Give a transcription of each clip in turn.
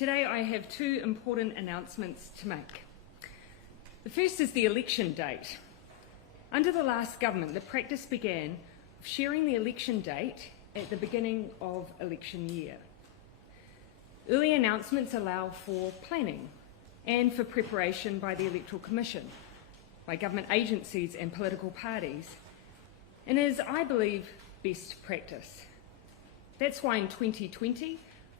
Today I have two important announcements to make. The first is the election date. Under the last government, the practice began of sharing the election date at the beginning of election year. Early announcements allow for planning and for preparation by the Electoral Commission, by government agencies and political parties, and is, I believe, best practice. That's why in 2020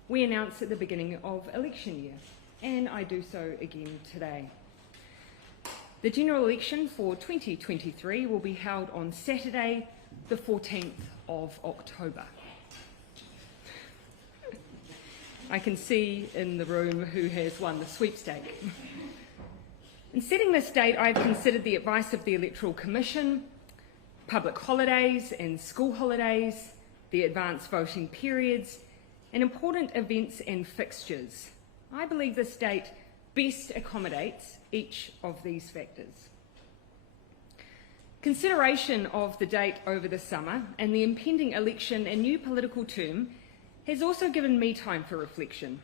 we announced at the beginning of election year, and I do so again today. The general election for 2023 will be held on Saturday, the 14th of October. I can see in the room who has won the sweepstake. In setting this date, I've considered the advice of the Electoral Commission, public holidays and school holidays, the advanced voting periods, and important events and fixtures. I believe this date best accommodates each of these factors. Consideration of the date over the summer and the impending election and new political term has also given me time for reflection.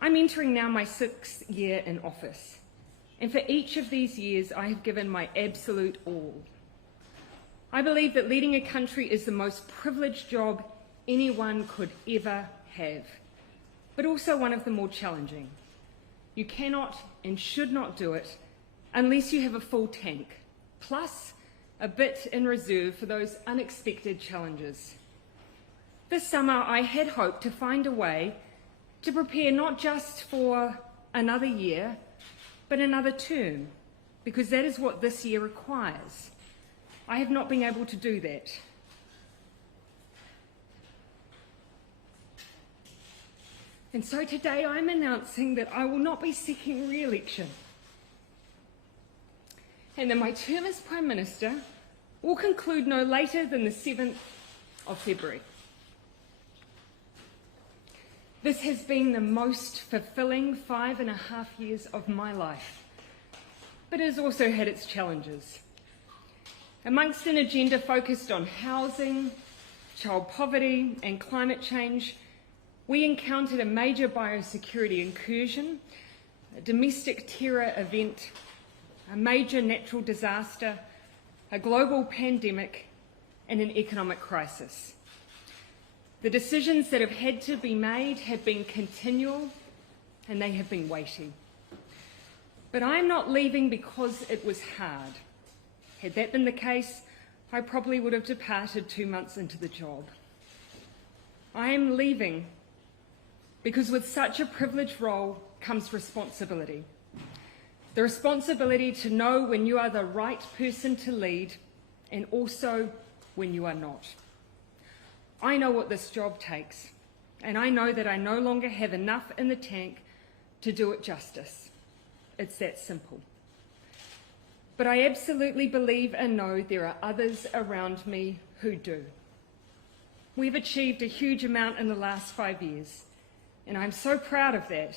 I'm entering now my 6th year in office, and for each of these years I have given my absolute all. I believe that leading a country is the most privileged job anyone could ever have, but also one of the more challenging. You cannot and should not do it unless you have a full tank, plus a bit in reserve for those unexpected challenges. This summer I had hoped to find a way to prepare not just for another year, but another term, because that is what this year requires. I have not been able to do that. And so today I'm announcing that I will not be seeking re-election, and that my term as Prime Minister will conclude no later than the 7th of February. This has been the most fulfilling 5.5 years of my life, but it has also had its challenges. Amongst an agenda focused on housing, child poverty and climate change, we encountered a major biosecurity incursion, a domestic terror event, a major natural disaster, a global pandemic, and an economic crisis. The decisions that have had to be made have been continual, and they have been weighty. But I'm not leaving because it was hard. Had that been the case, I probably would have departed 2 months into the job. I am leaving because with such a privileged role comes responsibility. The responsibility to know when you are the right person to lead and also when you are not. I know what this job takes, and I know that I no longer have enough in the tank to do it justice. It's that simple. But I absolutely believe and know there are others around me who do. We've achieved a huge amount in the last 5 years, and I'm so proud of that.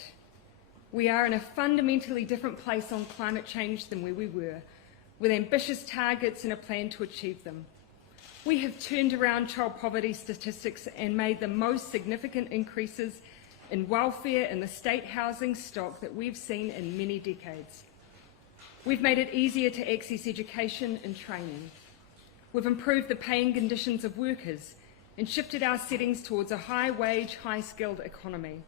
We are in a fundamentally different place on climate change than where we were, with ambitious targets and a plan to achieve them. We have turned around child poverty statistics and made the most significant increases in welfare and the state housing stock that we've seen in many decades. We've made it easier to access education and training. We've improved the paying conditions of workers and shifted our settings towards a high-wage, high-skilled economy.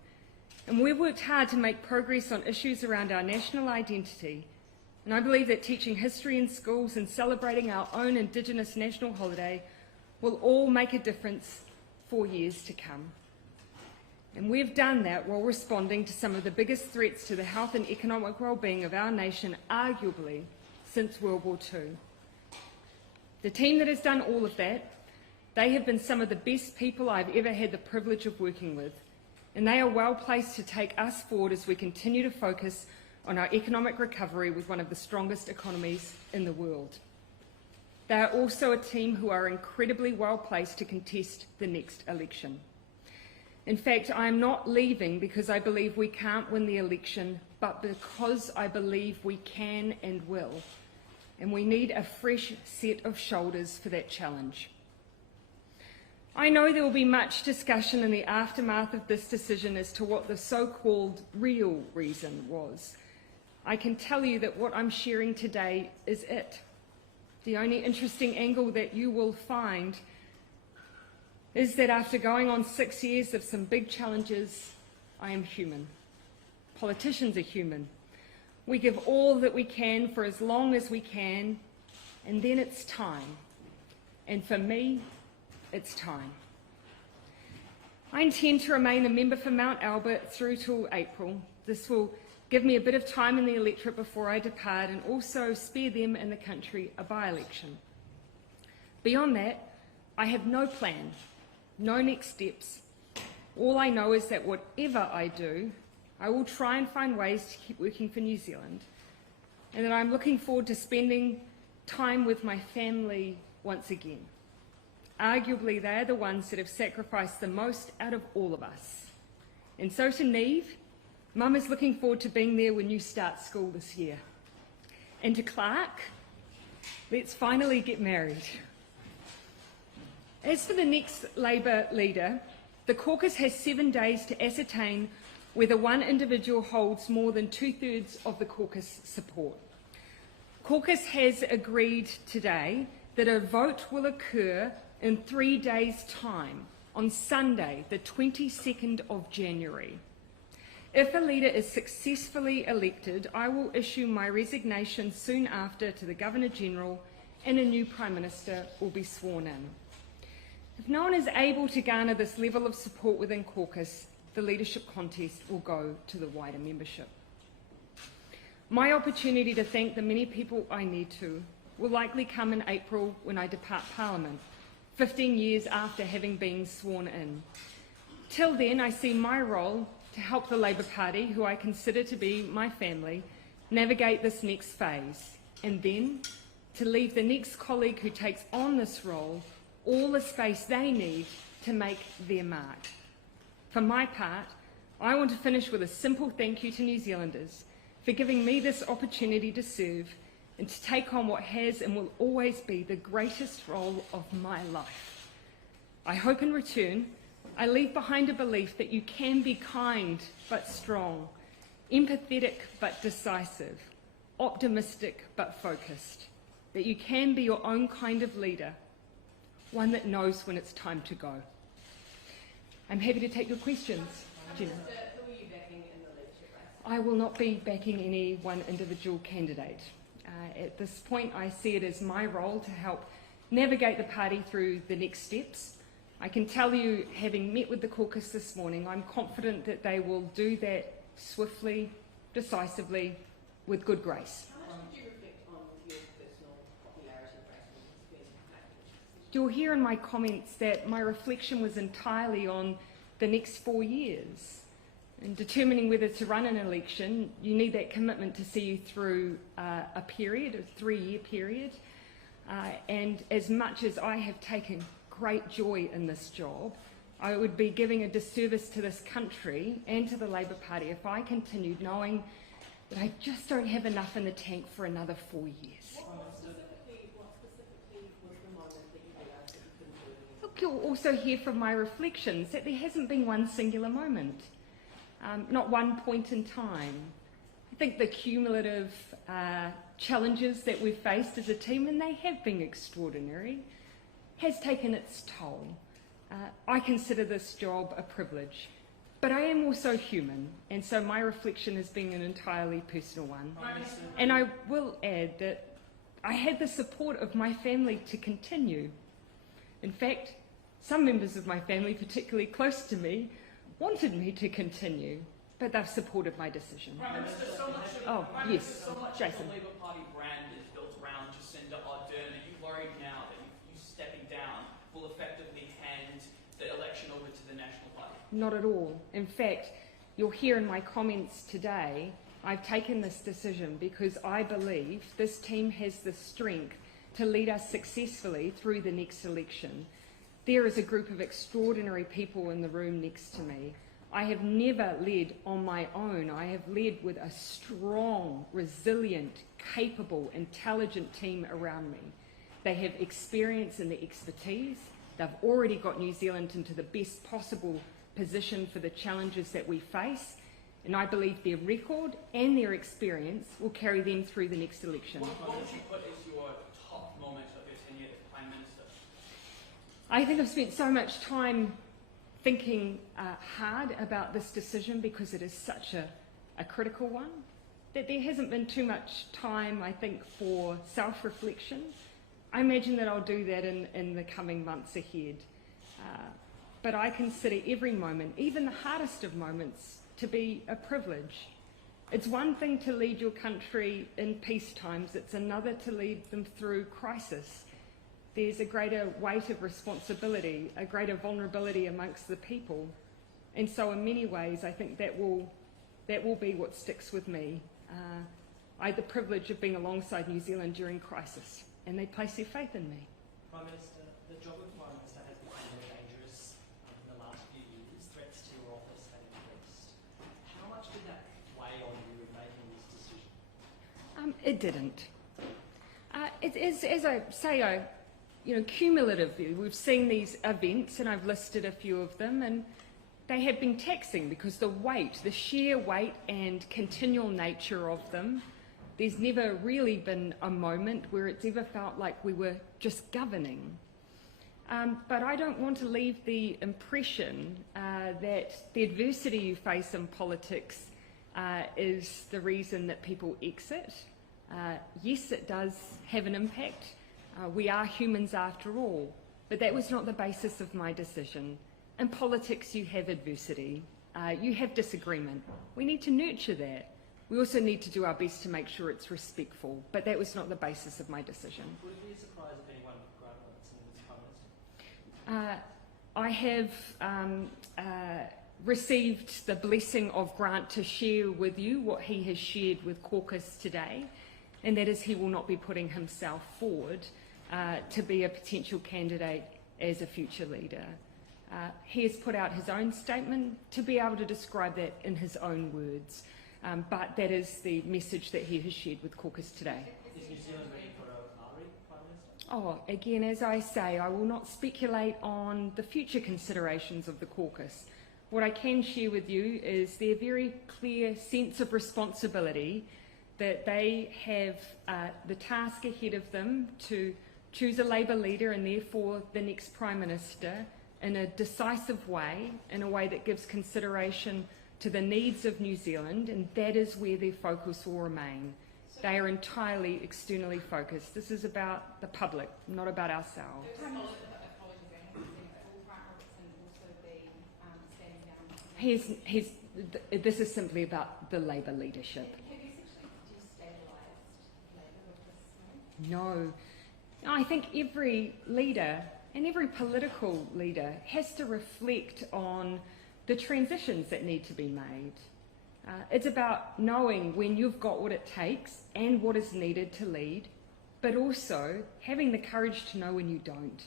And we've worked hard to make progress on issues around our national identity. And I believe that teaching history in schools and celebrating our own Indigenous national holiday will all make a difference for years to come. And we've done that while responding to some of the biggest threats to the health and economic well-being of our nation, arguably, since World War II. The team that has done all of that, they have been some of the best people I've ever had the privilege of working with, and they are well placed to take us forward as we continue to focus on our economic recovery with one of the strongest economies in the world. They are also a team who are incredibly well placed to contest the next election. In fact, I am not leaving because I believe we can't win the election, but because I believe we can and will. And we need a fresh set of shoulders for that challenge. I know there will be much discussion in the aftermath of this decision as to what the so-called real reason was. I can tell you that what I'm sharing today is it. The only interesting angle that you will find is that after going on 6 years of some big challenges, I am human. Politicians are human. We give all that we can for as long as we can, and then it's time. And for me, it's time. I intend to remain a member for Mount Albert through till April. This will give me a bit of time in the electorate before I depart and also spare them and the country a by-election. Beyond that, I have no plan, no next steps. All I know is that whatever I do, I will try and find ways to keep working for New Zealand, and that I'm looking forward to spending time with my family once again. Arguably, they're the ones that have sacrificed the most out of all of us. And so to Neve, Mum is looking forward to being there when you start school this year. And to Clark, let's finally get married. As for the next Labour leader, the caucus has 7 days to ascertain whether one individual holds more than 2/3 of the caucus support. Caucus has agreed today that a vote will occur in 3 days' time, on Sunday, the 22nd of January. If a leader is successfully elected, I will issue my resignation soon after to the Governor-General, and a new Prime Minister will be sworn in. If no one is able to garner this level of support within caucus, the leadership contest will go to the wider membership. My opportunity to thank the many people I need to will likely come in April when I depart Parliament, 15 years after having been sworn in. Till then, I see my role to help the Labour Party, who I consider to be my family, navigate this next phase, and then to leave the next colleague who takes on this role all the space they need to make their mark. For my part, I want to finish with a simple thank you to New Zealanders for giving me this opportunity to serve and to take on what has and will always be the greatest role of my life. I hope in return, I leave behind a belief that you can be kind but strong, empathetic but decisive, optimistic but focused, that you can be your own kind of leader, one that knows when it's time to go. I'm happy to take your questions. Jenna. Who are you backing in the leadership race? I will not be backing any one individual candidate. At this point, I see it as my role to help navigate the party through the next steps. I can tell you, having met with the caucus this morning, I'm confident that they will do that swiftly, decisively, with good grace. How much did you reflect on your personal popularity race? You'll hear in my comments that my reflection was entirely on the next 4 years. In determining whether to run an election, you need that commitment to see you through a period, a 3-year period. And as much as I have taken great joy in this job, I would be giving a disservice to this country and to the Labour Party if I continued knowing that I just don't have enough in the tank for another 4 years. What specifically was the moment that you realised that you couldn't do it? Look, you'll also hear from my reflections that there hasn't been one singular moment, not one point in time. I think the cumulative challenges that we've faced as a team, and they have been extraordinary, has taken its toll. I consider this job a privilege, but I am also human, and so my reflection has been an entirely personal one. And I will add that I had the support of my family to continue. In fact, some members of my family, particularly close to me, wanted me to continue, but they've supported my decision. Prime Minister, so much Jason. of the Labour Party brand is built around Jacinda Ardern. Are you worried now that you stepping down will effectively hand the election over to the National Party? Not at all. In fact, you'll hear in my comments today, I've taken this decision because I believe this team has the strength to lead us successfully through the next election. There is a group of extraordinary people in the room next to me. I have never led on my own. I have led with a strong, resilient, capable, intelligent team around me. They have experience and the expertise, They've already got New Zealand into the best possible position for the challenges that we face, and I believe their record and their experience will carry them through the next election. What would you put as your top moment of your tenure as Prime Minister? I think I've spent so much time thinking hard about this decision because it is such a critical one, that there hasn't been too much time, I think, for self-reflection. I imagine that I'll do that in the coming months ahead. But I consider every moment, even the hardest of moments, to be a privilege. It's one thing to lead your country in peace times, it's another to lead them through crisis. There's a greater weight of responsibility, a greater vulnerability amongst the people. And so in many ways, I think that will be what sticks with me. I had the privilege of being alongside New Zealand during crisis, and they placed their faith in me. Prime Minister, the job of Prime Minister has become more dangerous in the last few years. Threats to your office have increased. How much did that weigh on you in making this decision? It didn't. As I say, cumulatively, we've seen these events, and I've listed a few of them, and they have been taxing because the sheer weight and continual nature of them, there's never really been a moment where it's ever felt like we were just governing. But I don't want to leave the impression that the adversity you face in politics is the reason that people exit. Yes, it does have an impact. We are humans after all, but that was not the basis of my decision. In politics, you have adversity, you have disagreement. We need to nurture that. We also need to do our best to make sure it's respectful, but that was not the basis of my decision. Would it be a surprise if anyone Grant Robertson was Prime Minister? I have received the blessing of Grant to share with you what he has shared with caucus today, and that is he will not be putting himself forward to be a potential candidate as a future leader. He has put out his own statement to be able to describe that in his own words, but that is the message that he has shared with caucus today. Is New Zealand ready for a Maori Prime Minister? Oh, again, as I say, I will not speculate on the future considerations of the caucus. What I can share with you is their very clear sense of responsibility that they have the task ahead of them to choose a Labour leader and therefore the next Prime Minister in a decisive way, in a way that gives consideration to the needs of New Zealand, and that is where their focus will remain. They are entirely externally focused. This is about the public, not about ourselves. This is simply about the Labour leadership. Have you essentially destabilised Labour with this move? No. I think every leader and every political leader has to reflect on the transitions that need to be made. It's about knowing when you've got what it takes and what is needed to lead, but also having the courage to know when you don't.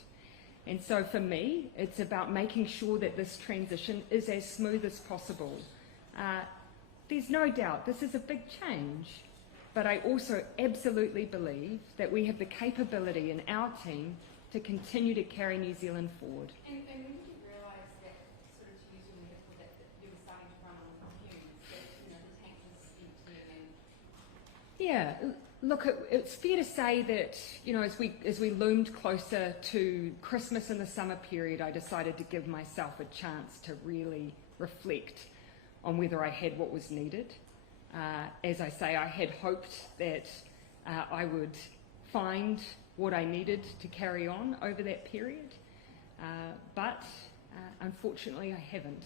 And so for me, it's about making sure that this transition is as smooth as possible. There's no doubt this is a big change, but I also absolutely believe that we have the capability in our team to continue to carry New Zealand forward. And when did you realise that, sort of to use your metaphor, that you were starting to run on fumes, that the tank was emptying? Yeah, look, it's fair to say that as we loomed closer to Christmas and the summer period, I decided to give myself a chance to really reflect on whether I had what was needed. As I say, I had hoped that I would find what I needed to carry on over that period, but unfortunately I haven't,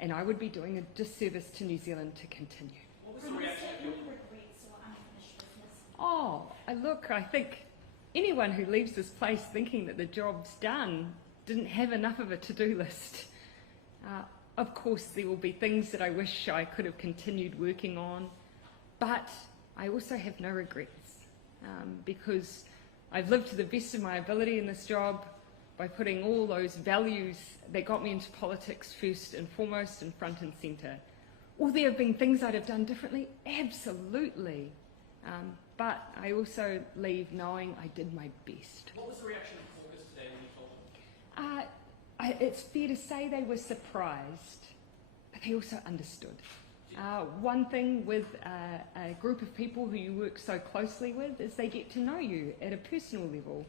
and I would be doing a disservice to New Zealand to continue. What was the reaction of your... Regrets or unfinished business? Oh, look, I think anyone who leaves this place thinking that the job's done didn't have enough of a to-do list. Of course, there will be things that I wish I could have continued working on, but I also have no regrets because I've lived to the best of my ability in this job by putting all those values that got me into politics first and foremost and front and centre. Will there have been things I'd have done differently? Absolutely. But I also leave knowing I did my best. What was the reaction of caucus today when you told them? It's fair to say they were surprised, but they also understood. One thing with a group of people who you work so closely with is they get to know you at a personal level.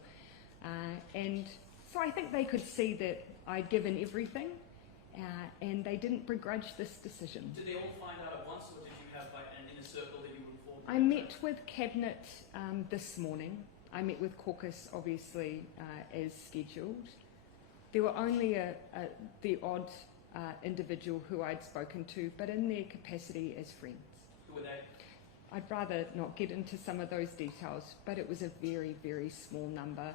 And so I think they could see that I'd given everything, and they didn't begrudge this decision. Did they all find out at once, or did you have like an inner circle that you informed? I met with Cabinet this morning. I met with caucus, obviously, as scheduled. There were only the odd individual who I'd spoken to, but in their capacity as friends. Who were they? I'd rather not get into some of those details, but it was a very, very small number,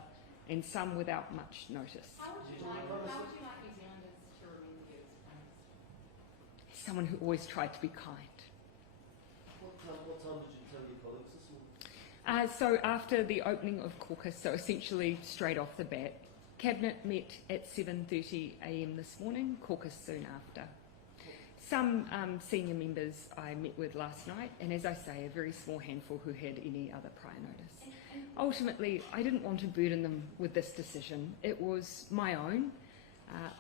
and some without much notice. How would you like New Zealanders to remember you as Prime Minister? Someone who always tried to be kind. What time did you tell your colleagues this morning? So after the opening of caucus, so essentially straight off the bat, Cabinet met at 7:30 a.m. this morning, caucus soon after. Some senior members I met with last night, and as I say, a very small handful who had any other prior notice. Ultimately, I didn't want to burden them with this decision. It was my own.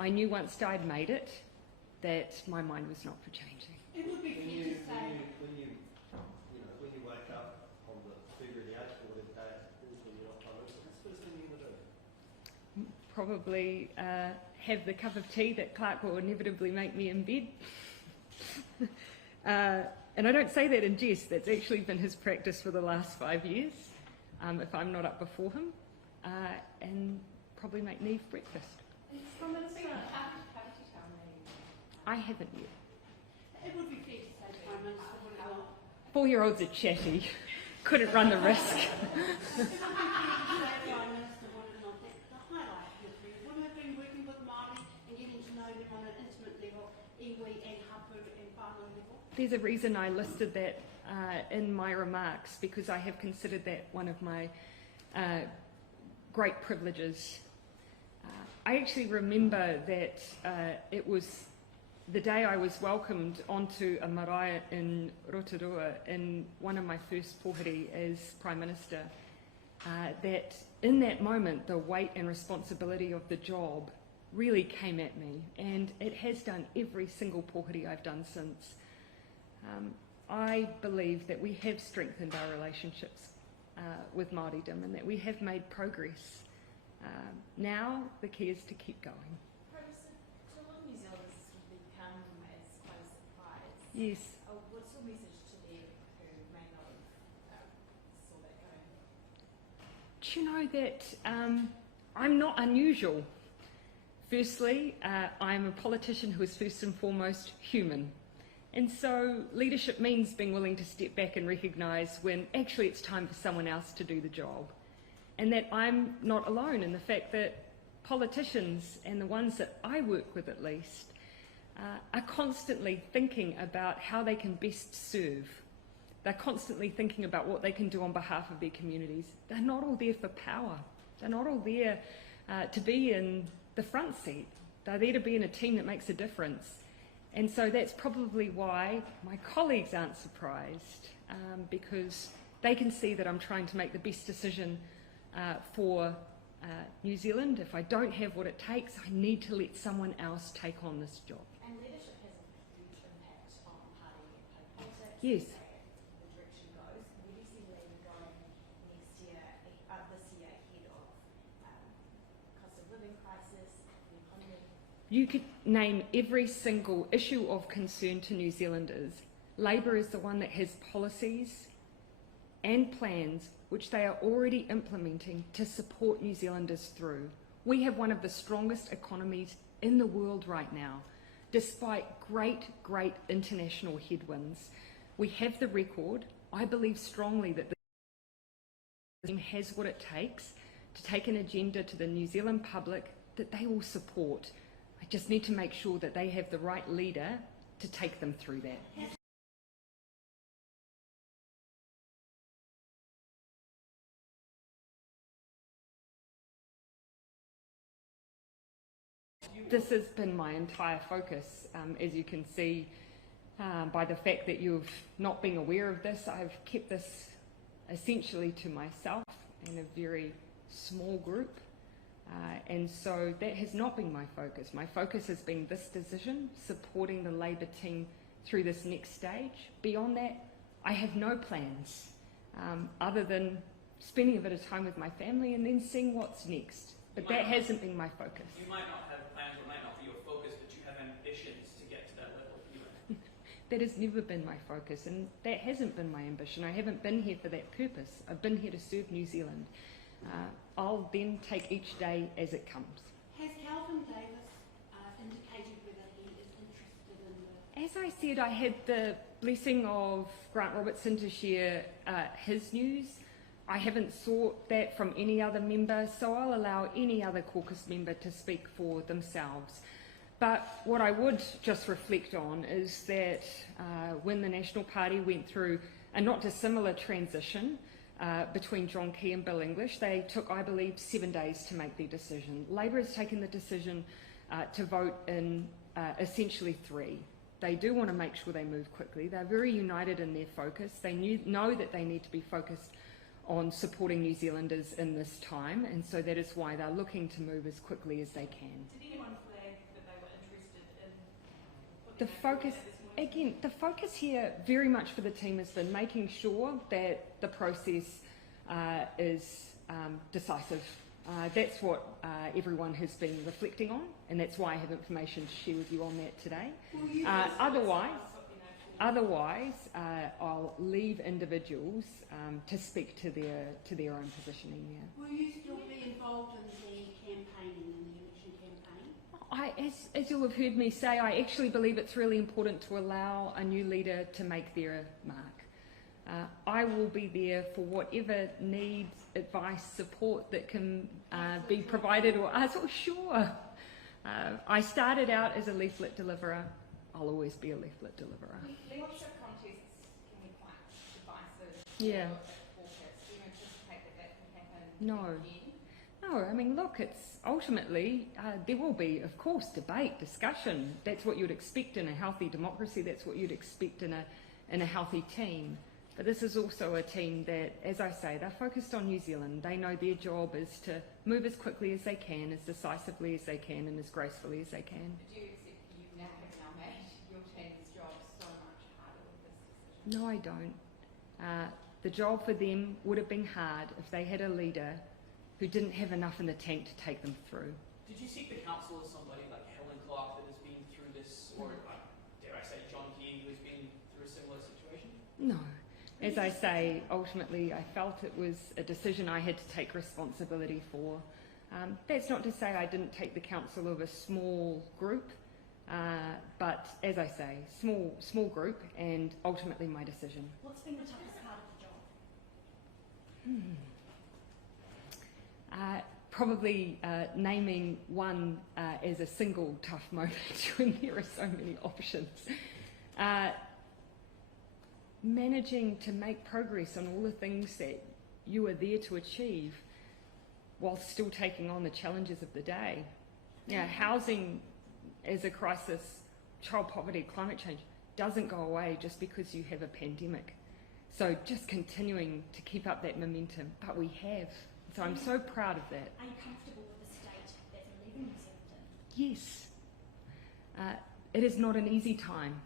I knew once I'd made it that my mind was not for changing. It would be fair to say. When you wake up on the February the 8th or whatever day it is when you're not Prime Minister, what's the first thing you're going to do? Probably have the cup of tea that Clark will inevitably make me in bed. And I don't say that in jest. That's actually been his practice for the last 5 years, if I'm not up before him, and probably make Neve breakfast. Prime Minister, how did you tell me? I haven't yet. It would be fair to say, Prime Minister, would it not? 4-year-olds are chatty. Couldn't run the risk. There's a reason I listed that in my remarks, because I have considered that one of my great privileges. I actually remember that it was the day I was welcomed onto a marae in Rotorua in one of my first pohuri as Prime Minister, that in that moment the weight and responsibility of the job really came at me, and it has done every single pohuri I've done since. I believe that we have strengthened our relationships with Māoridom and that we have made progress. Now the key is to keep going. Professor, to a lot of New Zealanders would become as quite a surprise. Yes. What's your message to them who may not have saw that going? Do you know that I'm not unusual? Firstly, I'm a politician who is first and foremost human. And so leadership means being willing to step back and recognise when actually it's time for someone else to do the job. And that I'm not alone in the fact that politicians, and the ones that I work with at least, are constantly thinking about how they can best serve. They're constantly thinking about what they can do on behalf of their communities. They're not all there for power. They're not all there to be in the front seat. They're there to be in a team that makes a difference. And so that's probably why my colleagues aren't surprised, because they can see that I'm trying to make the best decision for New Zealand. If I don't have what it takes, I need to let someone else take on this job. And leadership has a huge impact on party politics. Yes. The direction goes. Where do you see Labour going next year, this year, ahead of cost of living crisis, the economy? You could name every single issue of concern to New Zealanders. Labour is the one that has policies and plans which they are already implementing to support New Zealanders through. We have one of the strongest economies in the world right now, despite great, great international headwinds. We have the record. I believe strongly that the team has what it takes to take an agenda to the New Zealand public that they will support. I just need to make sure that they have the right leader to take them through that. This has been my entire focus, as you can see by the fact that you've not been aware of this. I've kept this essentially to myself and a very small group. And so that has not been my focus. My focus has been this decision, supporting the Labour team through this next stage. Beyond that, I have no plans other than spending a bit of time with my family and then seeing what's next. But that hasn't been my focus. You might not have plans or might not be your focus, but you have ambitions to get to that level. That has never been my focus, and that hasn't been my ambition. I haven't been here for that purpose. I've been here to serve New Zealand. I'll then take each day as it comes. Has Calvin Davis indicated whether he is interested in the... As I said, I had the blessing of Grant Robertson to share his news. I haven't sought that from any other member, so I'll allow any other caucus member to speak for themselves. But what I would just reflect on is that when the National Party went through a not dissimilar transition between John Key and Bill English, they took, I believe, 7 days to make their decision. Labour has taken the decision to vote in essentially 3. They do want to make sure they move quickly. They're very united in their focus. They know that they need to be focused on supporting New Zealanders in this time, and so that is why they're looking to move as quickly as they can. Did anyone flag that they were interested in The putting focus, this morning? again, the focus here very much for the team has been making sure that the process is decisive. That's what everyone has been reflecting on, and that's why I have information to share with you on that today. Will you Otherwise, I'll leave individuals to speak to their own positioning. Yeah. Will you still be involved in the campaigning, in the election campaign? As you'll have heard me say, I actually believe it's really important to allow a new leader to make their mark. I will be there for whatever needs, advice, support that can be provided or asked. Oh, sure. I started out as a leaflet deliverer. I'll always be a leaflet deliverer. Leadership contests can be quite divisive. Yeah. Do you anticipate that can happen No. again? No, I mean, look, it's ultimately, there will be, of course, debate, discussion. That's what you'd expect in a healthy democracy. That's what you'd expect in a healthy team. But this is also a team that, as I say, they're focused on New Zealand. They know their job is to move as quickly as they can, as decisively as they can, and as gracefully as they can. But do you accept you have now made your team's job so much harder with this decision? No, I don't. The job for them would have been hard if they had a leader who didn't have enough in the tank to take them through. Did you seek the counsel of somebody like Helen Clark that has been through this, or dare I say John Key, who has been through a similar situation? No. As I say, ultimately I felt it was a decision I had to take responsibility for. That's not to say I didn't take the counsel of a small group, but as I say, small group, and ultimately my decision. What's been the toughest part of the job? Probably naming one as a single tough moment when there are so many options. Managing to make progress on all the things that you are there to achieve while still taking on the challenges of the day. You know, housing as a crisis, child poverty, climate change doesn't go away just because you have a pandemic. So just continuing to keep up that momentum, but we have. So I'm so proud of that. Are you comfortable with the state that you're leaving New Zealand in? Yes. It is not an easy time.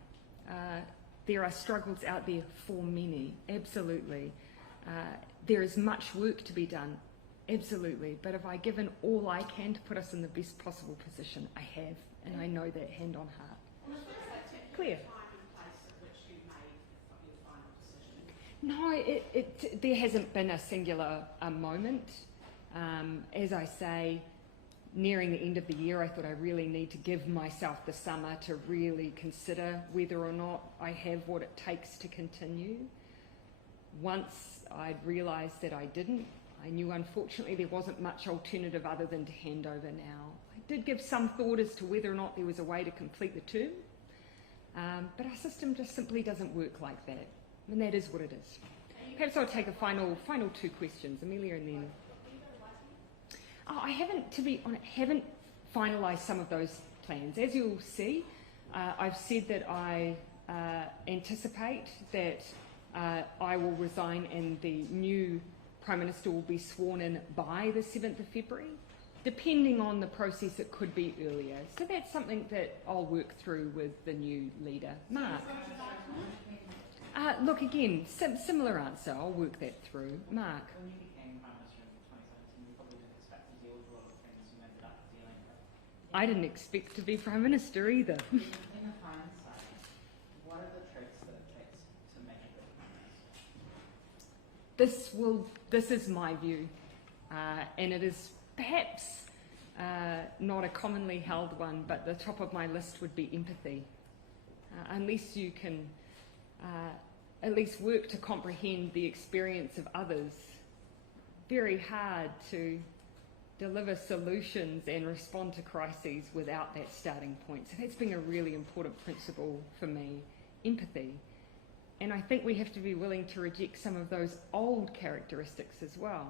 There are struggles out there for many, absolutely. There is much work to be done, absolutely. But have I given all I can to put us in the best possible position? I have, and I know that hand on heart. Was there a particular Clear. time and place at which you made your final decision? No, there hasn't been a singular moment. As I say, nearing the end of the year, I thought I really need to give myself the summer to really consider whether or not I have what it takes to continue. Once I'd realised that I didn't, I knew unfortunately there wasn't much alternative other than to hand over now. I did give some thought as to whether or not there was a way to complete the term, but our system just simply doesn't work like that, and that is what it is. Perhaps I'll take a final 2 questions, Amelia, and then... I haven't finalised some of those plans. As you'll see, I've said that I anticipate that I will resign and the new Prime Minister will be sworn in by the 7th of February. Depending on the process, it could be earlier. So that's something that I'll work through with the new leader. Mark? Look, again, similar answer. I'll work that through. Mark? When you became Prime Minister in 2017, you probably didn't expect to deal with a lot of things you ended up dealing with. I didn't expect to be Prime Minister either. In hindsight, what are the traits that it takes to make a good Prime Minister? This is my view, and it is perhaps not a commonly held one, but the top of my list would be empathy. Unless you can at least work to comprehend the experience of others, very hard to deliver solutions and respond to crises without that starting point. So that's been a really important principle for me, empathy. And I think we have to be willing to reject some of those old characteristics as well.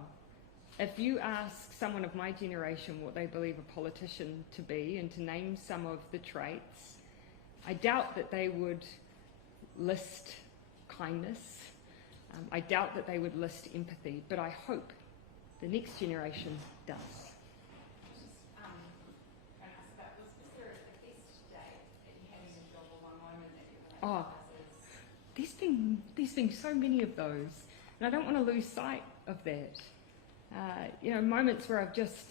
If you ask someone of my generation what they believe a politician to be and to name some of the traits, I doubt that they would list kindness. I doubt that they would list empathy, but I hope the next generation does. Can I ask about, is there a best day that you had in the job, or one moment that you Oh, there's been so many of those, and I don't want to lose sight of that. Moments where I've just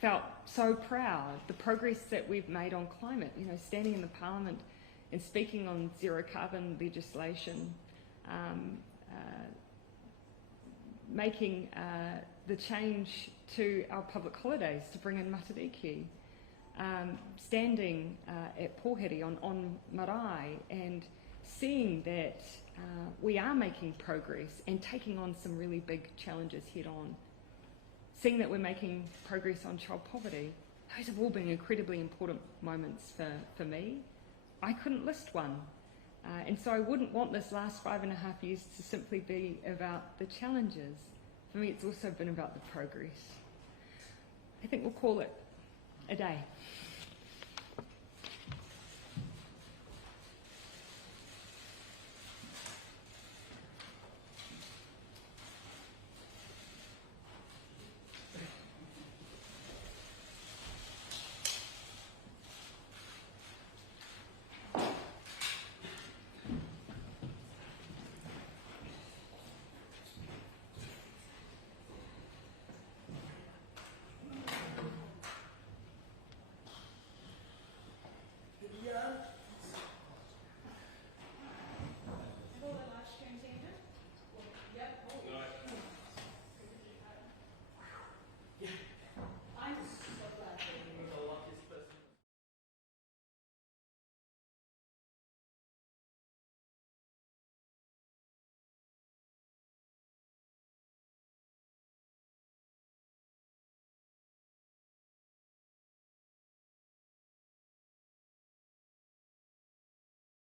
felt so proud, the progress that we've made on climate, standing in the Parliament and speaking on zero carbon legislation, making the change to our public holidays to bring in matariki, standing at Poheri on marae and seeing that we are making progress and taking on some really big challenges head on. Seeing that we're making progress on child poverty, those have all been incredibly important moments for me. I couldn't list one. And so I wouldn't want this last 5.5 years to simply be about the challenges. For me, it's also been about the progress. I think we'll call it a day.